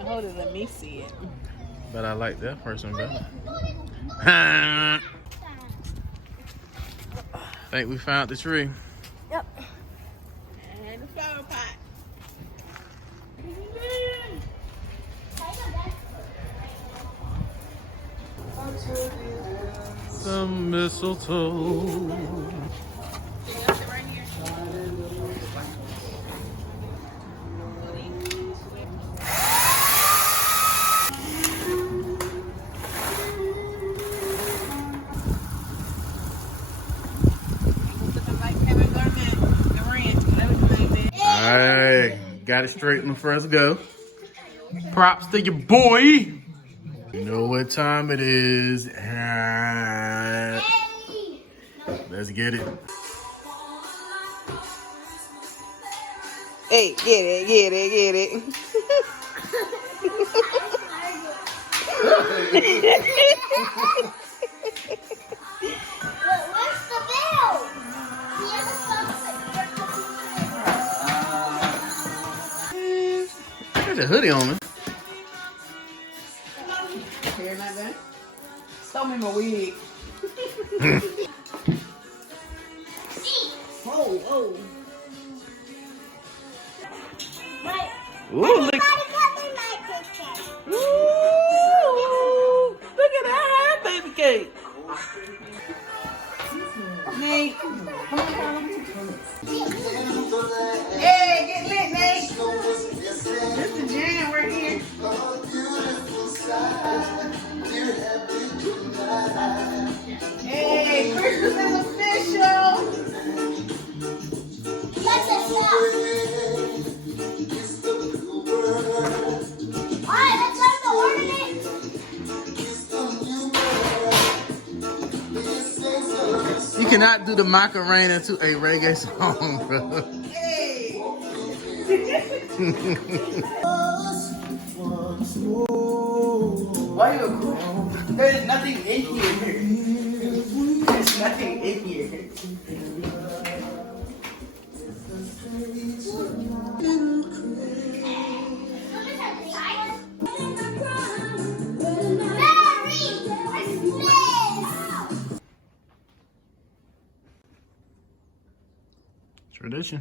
Hold it, let me see it. But I like that person better. I think we found the tree. Yep. And the flower pot. Some mistletoe. Alright, got it straight in the first go. Props to your boy. You know what time it is. Let's get it. Hey, get it, get it, get it. Where's the bell? There's a hoodie on me. Hair not done? Stole me my wig. Oh, oh. Ooh, look. Ooh, look at that hair, baby cake. Nate. Hey, get lit, Nate. This the jam right here. Hey, Christmas is official. Let's stop. Alright, let's start the ornament. You cannot do the Macarena to a reggae song, bro. Hey. Why you cool? There's nothing in here. There's nothing in here. Tradition.